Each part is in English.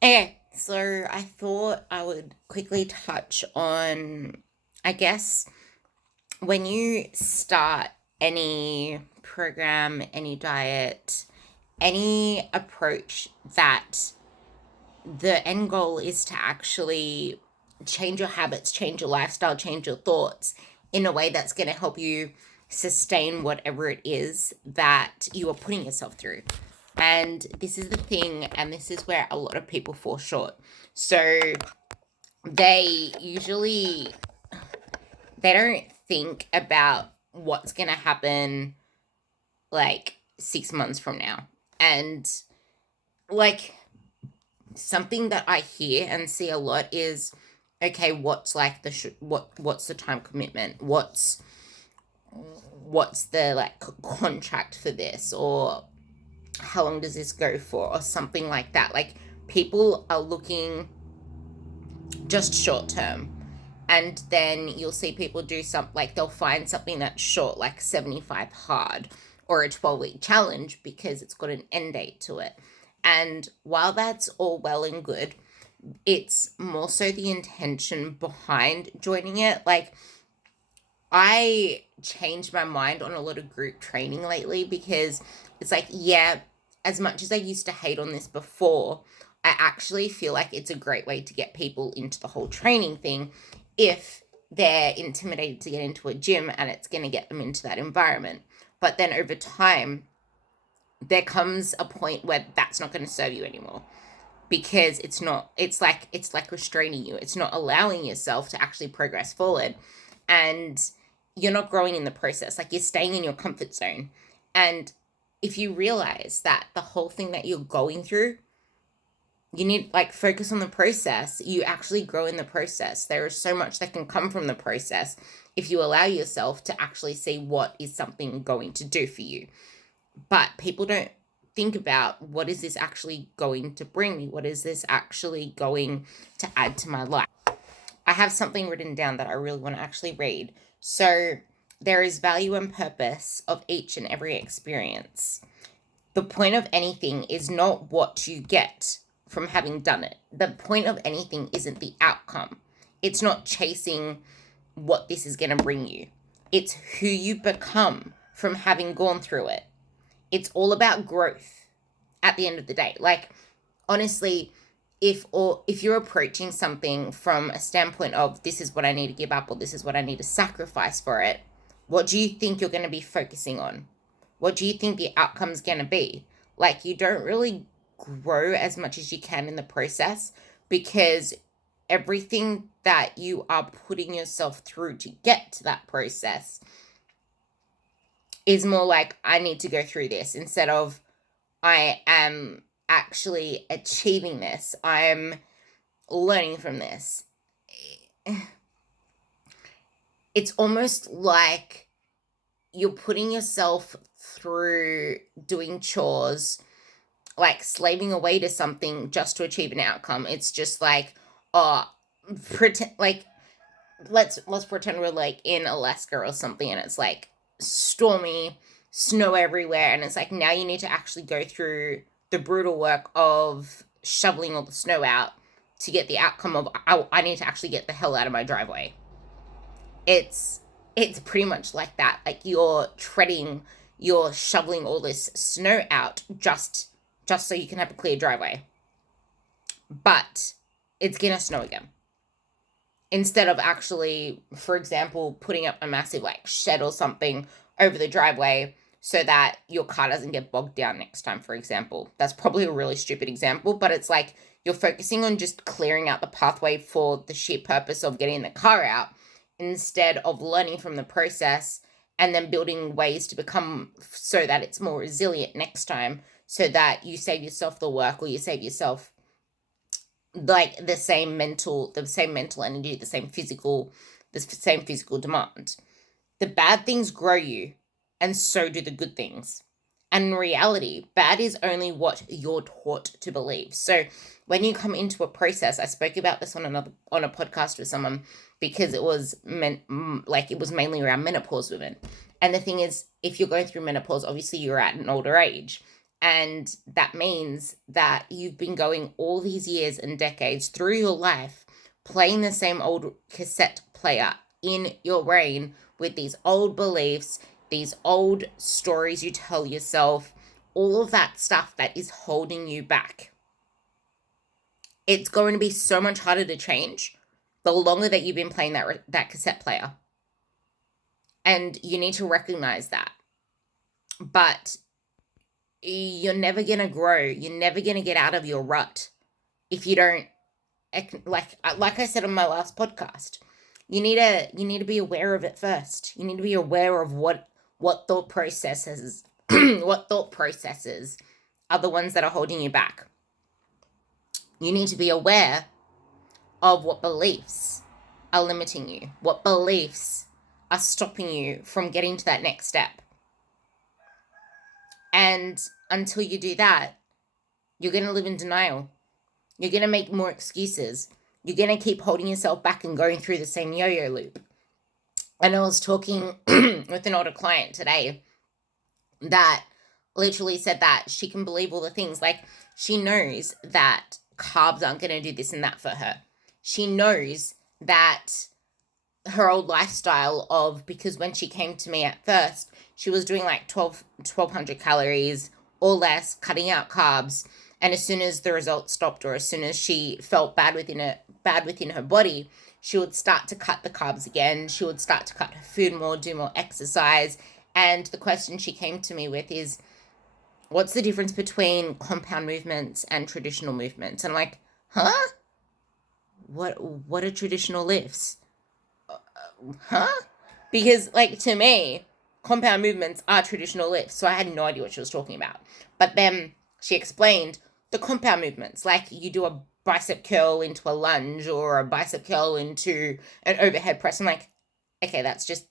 Okay, so I thought I would quickly touch on, I guess, when you start any program, any diet, any approach that the end goal is to actually change your habits, change your lifestyle, change your thoughts in a way that's going to help you sustain whatever it is that you are putting yourself through. And this is the thing, and this is where a lot of people fall short. So they usually they don't think about what's going to happen like 6 months from now. And like something that I hear and see a lot is, okay, what's like what's the time commitment? What's the like contract for this, or how long does this go for, or something like that. Like people are looking just short term. And then you'll see people do something like they'll find something that's short, like 75 hard or a 12-week challenge because it's got an end date to it. And while that's all well and good, it's more so the intention behind joining it. Like, I changed my mind on a lot of group training lately because it's like, yeah, as much as I used to hate on this before, I actually feel like it's a great way to get people into the whole training thing if they're intimidated to get into a gym and it's going to get them into that environment. But then over time, there comes a point where that's not going to serve you anymore because it's like restraining you. It's not allowing yourself to actually progress forward, and you're not growing in the process. Like, you're staying in your comfort zone. And if you realize that the whole thing that you're going through, you need like focus on the process, you actually grow in the process. There is so much that can come from the process if you allow yourself to actually see what is something going to do for you. But people don't think about, what is this actually going to bring me? What is this actually going to add to my life? I have something written down that I really want to actually read. So, there is value and purpose of each and every experience. The point of anything is not what you get from having done it. The point of anything isn't the outcome. It's not chasing what this is going to bring you. It's who you become from having gone through it. It's all about growth at the end of the day. Like, honestly, if you're approaching something from a standpoint of, this is what I need to give up or this is what I need to sacrifice for it, what do you think you're going to be focusing on? What do you think the outcome's going to be? Like, you don't really grow as much as you can in the process because everything that you are putting yourself through to get to that process is more like, I need to go through this, instead of I am actually achieving this. I'm learning from this. It's almost like you're putting yourself through doing chores, like slaving away to something just to achieve an outcome. It's just like, oh, pretend like, let's pretend we're like in Alaska or something, and it's like stormy, snow everywhere, and it's like, now you need to actually go through the brutal work of shoveling all the snow out to get the outcome of, I need to actually get the hell out of my driveway. It's it's pretty much like that. Like, you're shoveling all this snow out just so you can have a clear driveway. But it's gonna snow again. Instead of actually, for example, putting up a massive like shed or something over the driveway so that your car doesn't get bogged down next time, for example. That's probably a really stupid example, but it's like you're focusing on just clearing out the pathway for the sheer purpose of getting the car out, instead of learning from the process and then building ways to become so that it's more resilient next time, so that you save yourself the work, or you save yourself like the same mental energy, the same physical demand. The bad things grow you, and so do the good things. And in reality, bad is only what you're taught to believe. So when you come into a process, I spoke about this on a podcast with someone, because it was it was mainly around menopause women. And the thing is, if you're going through menopause, obviously you're at an older age. And that means that you've been going all these years and decades through your life playing the same old cassette player in your brain with these old beliefs, these old stories you tell yourself, all of that stuff that is holding you back. It's going to be so much harder to change the longer that you've been playing that cassette player. And you need to recognize that. But you're never going to grow. You're never going to get out of your rut if you don't, like I said on my last podcast, you need to be aware of it first. You need to be aware of what thought processes what thought processes are the ones that are holding you back. You need to be aware of what beliefs are limiting you, what beliefs are stopping you from getting to that next step. And until you do that, you're going to live in denial. You're going to make more excuses. You're going to keep holding yourself back and going through the same yo-yo loop. And I was talking with an older client today that literally said that she can believe all the things. Like, she knows that carbs aren't going to do this and that for her. She knows that her old lifestyle of, because when she came to me at first, she was doing like 1,200 calories or less, cutting out carbs. And as soon as the results stopped, or as soon as she felt bad within her body, she would start to cut the carbs again. She would start to cut her food more, do more exercise. And the question she came to me with is, what's the difference between compound movements and traditional movements? And I'm like, huh? What are traditional lifts? Huh? Because, like, to me, compound movements are traditional lifts. So I had no idea what she was talking about. But then she explained the compound movements, like you do a bicep curl into a lunge or a bicep curl into an overhead press. I'm like, okay, that's just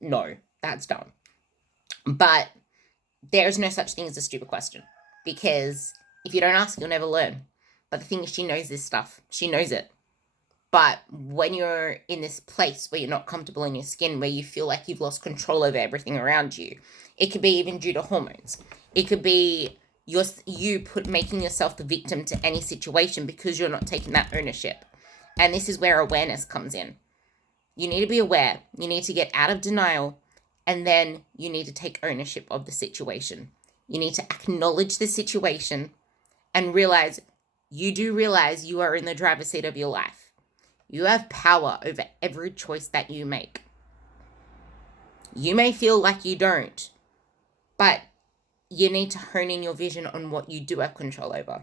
no, that's dumb. But there's no such thing as a stupid question, because if you don't ask, you'll never learn. But the thing is, she knows this stuff. She knows it. But when you're in this place where you're not comfortable in your skin, where you feel like you've lost control over everything around you, it could be even due to hormones. It could be making yourself the victim to any situation because you're not taking that ownership. And this is where awareness comes in. You need to be aware. You need to get out of denial, and then you need to take ownership of the situation. You need to acknowledge the situation and realize you are in the driver's seat of your life. You have power over every choice that you make. You may feel like you don't, but you need to hone in your vision on what you do have control over.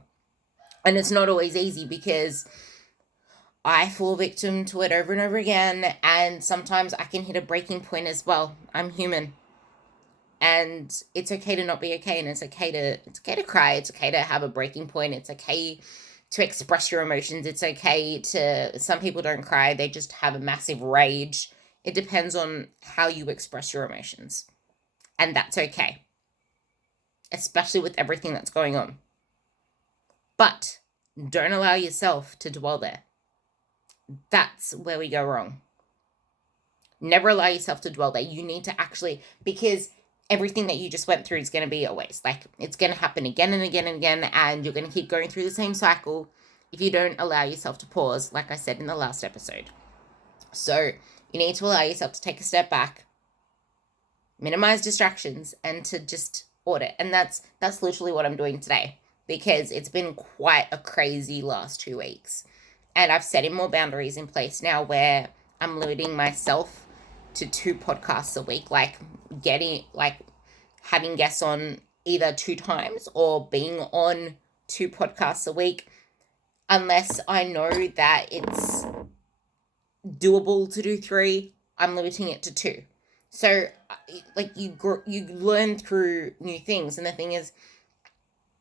And it's not always easy, because I fall victim to it over and over again, and sometimes I can hit a breaking point as well. I'm human. And it's okay to not be okay, and it's okay to cry. It's okay to have a breaking point. It's okay to express your emotions. It's okay to, some people don't cry, they just have a massive rage. It depends on how you express your emotions. And that's okay, especially with everything that's going on. But don't allow yourself to dwell there. That's where we go wrong. Never allow yourself to dwell there. You need to actually, because everything that you just went through is going to be a waste. Like, it's going to happen again and again and again, and you're going to keep going through the same cycle if you don't allow yourself to pause, like I said in the last episode. So you need to allow yourself to take a step back, minimize distractions, and to just audit. And that's literally what I'm doing today, because it's been quite a crazy last 2 weeks. And I've set in more boundaries in place now, where I'm limiting myself to 2 podcasts a week, like having guests on either 2 times or being on 2 podcasts a week, unless I know that it's doable to do 3, I'm limiting it to 2. So, like, you learn through new things. And the thing is,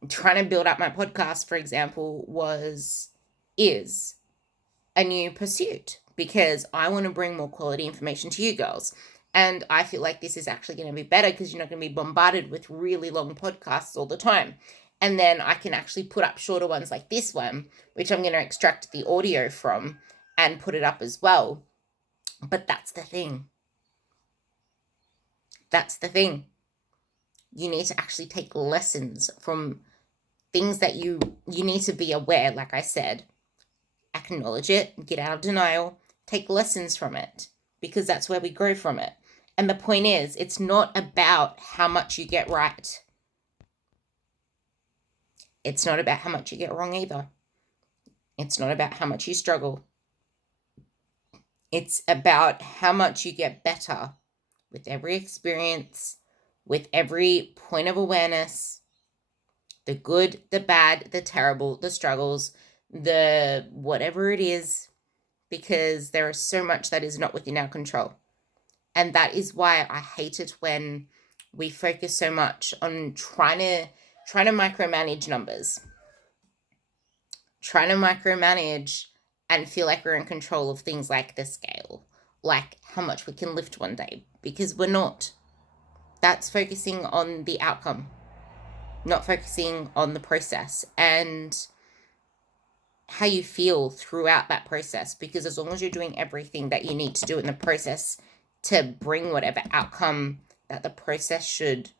trying to build up my podcast, for example, is a new pursuit, because I want to bring more quality information to you girls. And I feel like this is actually going to be better, because you're not going to be bombarded with really long podcasts all the time. And then I can actually put up shorter ones like this one, which I'm going to extract the audio from and put it up as well. But that's the thing. That's the thing. You need to actually take lessons from things that you need to be aware, like I said. Acknowledge it, get out of denial, take lessons from it, because that's where we grow from it. And the point is, it's not about how much you get right. It's not about how much you get wrong either. It's not about how much you struggle. It's about how much you get better with every experience, with every point of awareness, the good, the bad, the terrible, the struggles, the whatever it is, because there is so much that is not within our control. And that is why I hate it when we focus so much on trying to micromanage numbers, trying to micromanage and feel like we're in control of things like the scale, like how much we can lift one day, because we're not. That's focusing on the outcome, not focusing on the process and how you feel throughout that process. Because as long as you're doing everything that you need to do in the process to bring whatever outcome that the process should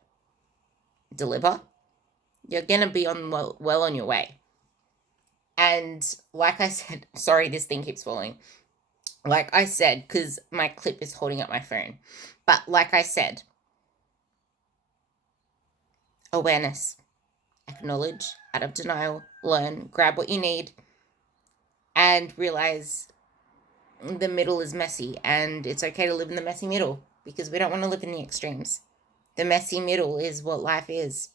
deliver, you're going to be on well on your way. And like I said, sorry, this thing keeps falling. Like I said, because my clip is holding up my phone. But like I said, awareness, acknowledge, out of denial, learn, grab what you need, and realize the middle is messy, and it's okay to live in the messy middle, because we don't want to live in the extremes. The messy middle is what life is.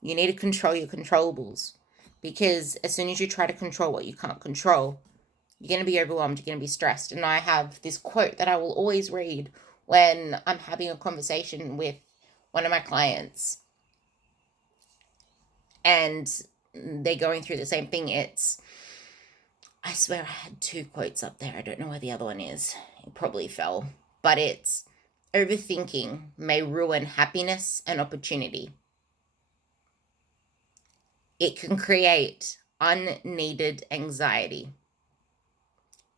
You need to control your controllables, because as soon as you try to control what you can't control, you're going to be overwhelmed, you're going to be stressed. And I have this quote that I will always read when I'm having a conversation with one of my clients and they're going through the same thing. It's, I swear I had two quotes up there. I don't know where the other one is. It probably fell. But it's, overthinking may ruin happiness and opportunity. It can create unneeded anxiety.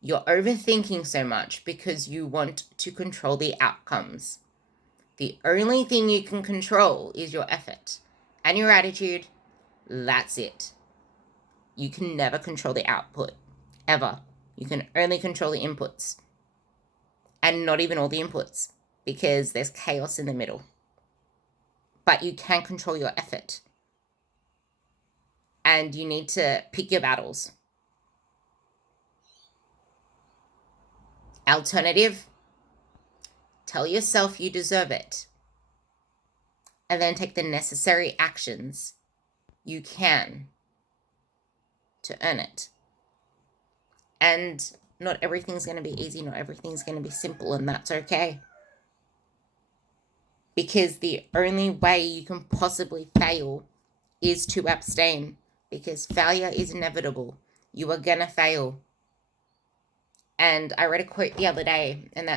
You're overthinking so much because you want to control the outcomes. The only thing you can control is your effort and your attitude. That's it. You can never control the output, ever. You can only control the inputs. And not even all the inputs, because there's chaos in the middle. But you can control your effort. And you need to pick your battles. Alternative, tell yourself you deserve it. And then take the necessary actions you can to earn it. And not everything's going to be easy, not everything's going to be simple, and that's okay. Because the only way you can possibly fail is to abstain, because failure is inevitable. You are going to fail. And I read a quote the other day, and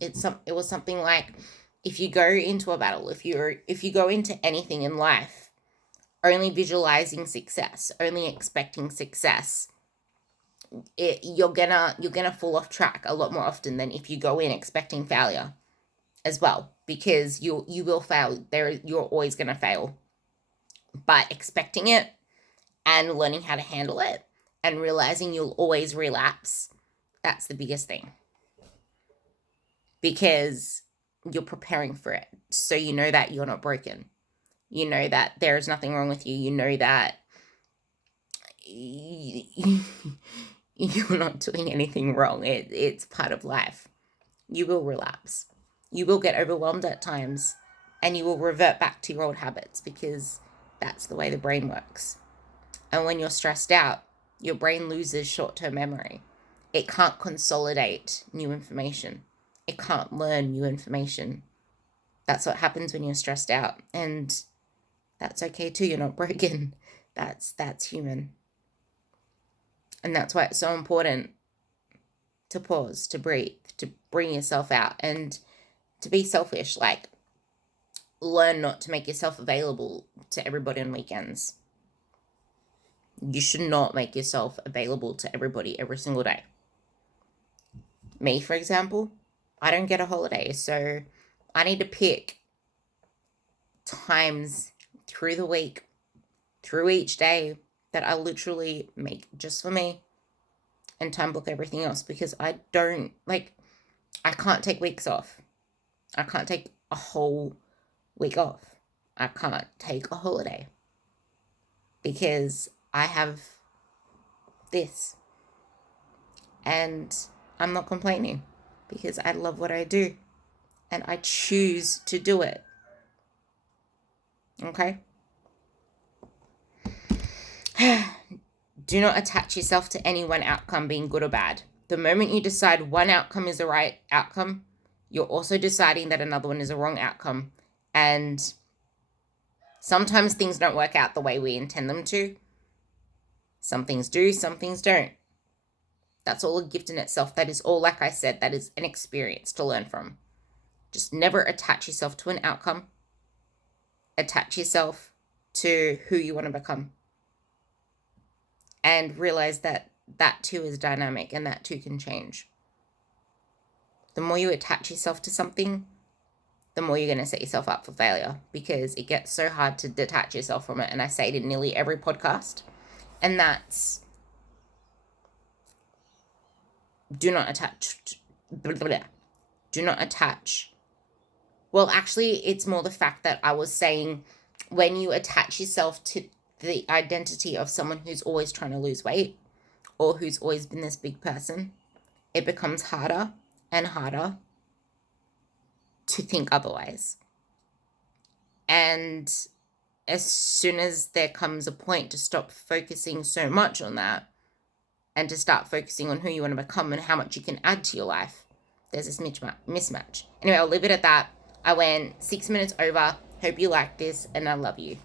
it was something like, if you go into a battle, if you go into anything in life only visualizing success, only expecting success, you're gonna fall off track a lot more often than if you go in expecting failure as well, because you will fail. You're always gonna fail. But expecting it and learning how to handle it and realizing you'll always relapse, that's the biggest thing. Because you're preparing for it. So you know that you're not broken. You know that there is nothing wrong with you. You know that you're not doing anything wrong. It's part of life. You will relapse. You will get overwhelmed at times, and you will revert back to your old habits, because that's the way the brain works. And when you're stressed out, your brain loses short-term memory. It can't consolidate new information. It can't learn new information. That's what happens when you're stressed out. And that's okay too. You're not broken. That's human. And that's why it's so important to pause, to breathe, to bring yourself out, and to be selfish. Like, learn not to make yourself available to everybody on weekends. You should not make yourself available to everybody every single day. Me, for example, I don't get a holiday, so I need to pick times through the week, through each day, that I literally make just for me and time block everything else, because I can't take weeks off. I can't take a whole week off. I can't take a holiday because I have this. And I'm not complaining because I love what I do and I choose to do it. Okay? Do not attach yourself to any one outcome being good or bad. The moment you decide one outcome is the right outcome, you're also deciding that another one is a wrong outcome. And sometimes things don't work out the way we intend them to. Some things do, some things don't. That's all a gift in itself. That is all, like I said, that is an experience to learn from. Just never attach yourself to an outcome. Attach yourself to who you want to become. And realize that that too is dynamic and that too can change. The more you attach yourself to something, the more you're going to set yourself up for failure, because it gets so hard to detach yourself from it. And I say it in nearly every podcast. And that's, do not attach. Do not attach. Well, actually, it's more the fact that I was saying when you attach yourself to the identity of someone who's always trying to lose weight or who's always been this big person, it becomes harder and harder to think otherwise. And as soon as there comes a point to stop focusing so much on that and to start focusing on who you want to become and how much you can add to your life, there's this mismatch. Anyway, I'll leave it at that. I went 6 minutes over. Hope you like this, and I love you.